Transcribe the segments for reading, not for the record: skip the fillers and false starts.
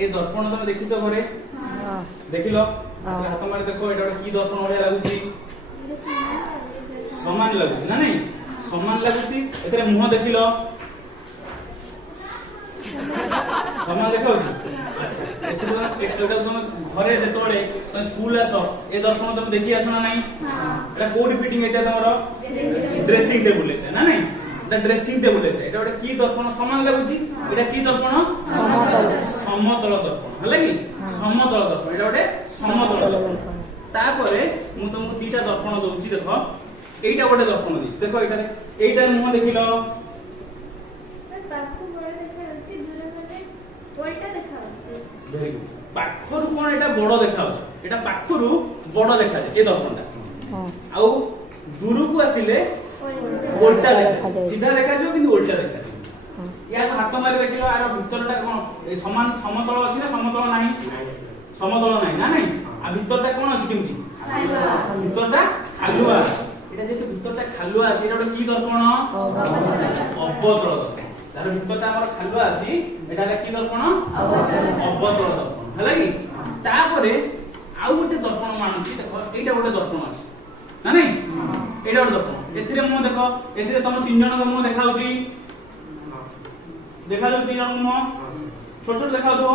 ए दर्पण तुम देखिछ घरे देखिलो हाथ मार देखो एटा की दर्पण भलिया लागुची समान लागुची ना नहीं समान लागुची एतरे मुह देखिलो समान देखो तुम घरे जेतोळे तुम स्कूल आसो ए दर्पण तुम देखि आसो ना नहीं एटा कोडी फिटिंग एटा तमरो ड्रेसिंग टेबल एटा ना नहीं एटा ड्रेसिंग टेबल एटा एटा ओटा की दर्पण समान लागुची एटा की दर्पण समतल दर्पण हला की समतल दर्पण एटा ओटे समतल दर्पण तापरे मु तुमको तीटा दर्पण दउची देखो एटा ओटे दर्पण दिस देखो एटा एटा मुह देखिलो पाखु बड़ देखा होची दूर गले उल्टा देखा होची वेरी गुड पाखरु कोन एटा बड़ देखा होची एटा पाखरु बड़ देखा ए दर्पणटा आउ दूर को आसिले उल्टा देखा सीधा देखा जो किंतु उल्टा देखा या हाथ मारे देखिलो आरो भीतरटा कोन समान समतल अछि ना समतल नाही समतल नाही ना नहीं आ भीतरटा कोन अछि किमती भीतरटा खालुआ एटा जे भीतरटा खालुआ अछि एटा की दर्पण अवतल दर्पण तार भीतरटा हमर खालुआ अछि एटा की दर्पण अवतल दर्पण हला की तापरे आउ गोटे दर्पण मानुची देखो एटा गोटे दर्पण अछि ना नहीं एटा गोटे दर्पण एथिरे मु देखो एथिरे तम तीन जन मु देखाउची देखा जो तीन जन मु छोट छोट देखाउ तो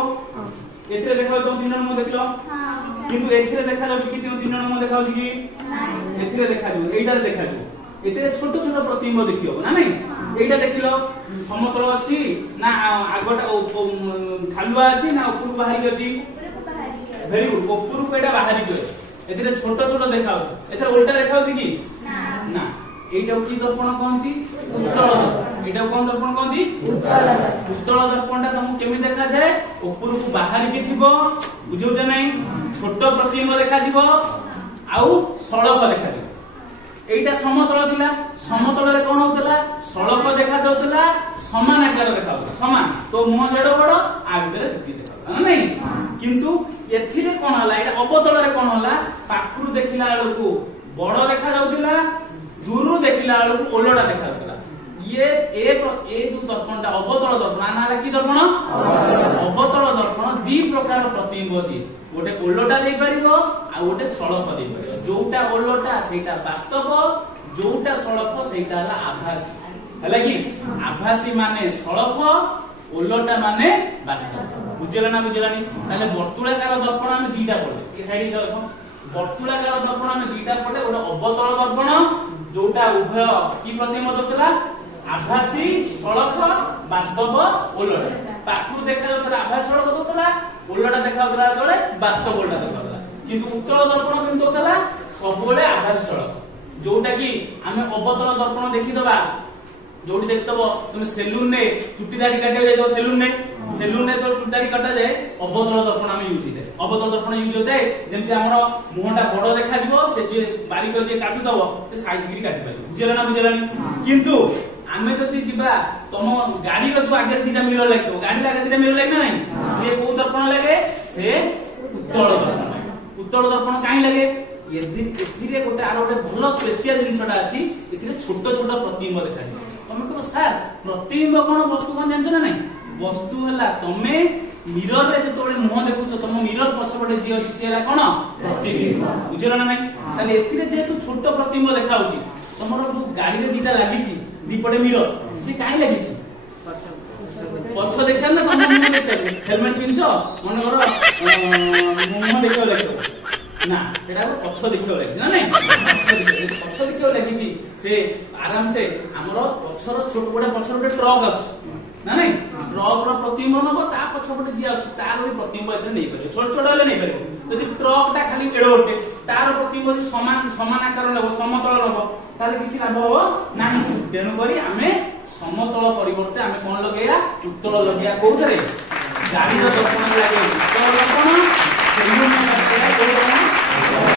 एथिरे देखाउ तो तीन जन मु देखलो किंतु एथिरे देखा जाउची कि तीन जन मु देखाउची कि एथिरे देखा जो एटारे देखा जो एथिरे छोट छोट प्रतिबिंब देखियो ना नहीं एटा देखिलो समतल अछि ना आगटा खालुआ अछि ना ऊपर बाहरी अछि वेरी गुड ऊपर को एटा बाहरी अछि एथिरे छोट छोट देखाउची एथिरे उल्टा देखाउची कि ना एटा की दर्पण कहंती उत्तल दर्पण एटा कोन दर्पण कहंती उत्तल दर्पणटा तुम केमि देखा जाय ऊपर को बाहरी के थिबो बुझौ जे नहीं छोट प्रतिबिंब देखा दिबो आउ सड़क देखा दिबो एटा समतल दिला समतल रे कोन होतला सड़क देखा जाउतला समान आकार देखा होतला समान तो मुह जेड बड़ आ भीतर सेति देखा ना नहीं किंतु एथिरे कोन हला एटा अवतल रे कोन हला पाखरु देखिला बेलकु बड़ देखा जाउतला दूरु देखिला बेलकु ओलटा देखा जाउतला ये ए दु दर्पणटा अवतल दर्पण ना की दर्पण अवतल दर्पण दी प्रकार प्रतिबिंब दी गोटे ओलटा दे परिबो आ गोटे सड़क दे परिबो जोटा ओलटा सेटा वास्तव जोटा सड़क सेटा हला आभासी हला की आभासी माने सड़क ओलटा माने वास्तव बुझला ना बुझलानी ताले वर्तुलाकार दर्पण हम दीटा पड़े ए साइड देखो वर्तुलाकार दर्पण हम दीटा पड़े गोटे अवतल दर्पण जोटा उभय की प्रतिबिंब दतला आभासी सड़क वास्तव ओलटा पाखुर देखा जातला आभासी सड़क दतला ओलटा देखा जातला तळे वास्तव ओलटा देखा जातला किंतु उत्तल दर्पण किंतु दतला सबले आभासी सड़क जोटा की हमें अवतल दर्पण देखि दबा जोटी देखतबो तुम सेलून ने चुट्टी दाढ़ी काटे जाय सेलून ने तो चुट्टी दाढ़ी काटा जाय अवतल दर्पण हम यूज होते अवतल दर्पण यूज होते जेंति हमरो मुहटा बड़ देखा दिबो से जे बारीक जे काटि दबो से साइज करी काटि पाइबो बुझला ना बुझलानी किंतु आमे जति जिबा तम गाड़ी रो जो आगे तीटा मिरर लागतो गाड़ी लागे तीटा मिरर लागे ना नहीं से को दर्पण लागे से उत्तल दर्पण काई लागे एथिरे गोटे आरो गोटे भलो स्पेशल जिंसटा अछि एथिरे छोट छोट प्रतिबिंब देखा जाय तमे कहो सर प्रतिबिंब कोन वस्तु कोन जानछ ना नहीं वस्तु हला तमे मिरर रे जे तोळे मुह देखुछ तम मिरर पछपटे जे अछि सेला कोन प्रतिबिंब बुझला ना नहीं ताले एथिरे जे तू छोट प्रतिबिंब देखा होची तमरो जो गाड़ी रे दीटा लागिची दीपटे मिरर से काई लागिची पछ देखा ना तम मुह देखा हेलमेट पिनछो मन करो मुह देखा लागो ना एटा पछ देखियो लागि ना नहीं पछ देखियो लागि से आराम से हमरो पछर छोट बडे पछर बडे ट्रक आछ ना नहीं ट्रक रो प्रतिबिंब नबो ता पछपटे जे आछ तार रो प्रतिबिंब एते नै पारे छोट छोट हले नै पारे यदि ट्रक ता खाली एडो ओटे तार प्रतिबिंब समान आकार नबो समतल नबो ताले किछि लाभ हो नाही तेनु करी हमें समतल परिवर्ते हमें कोन लगेया उत्तल लगेया कोउतरे गाड़ी रो दर्पण लागे उत्तल दर्पण सेलून में लगेया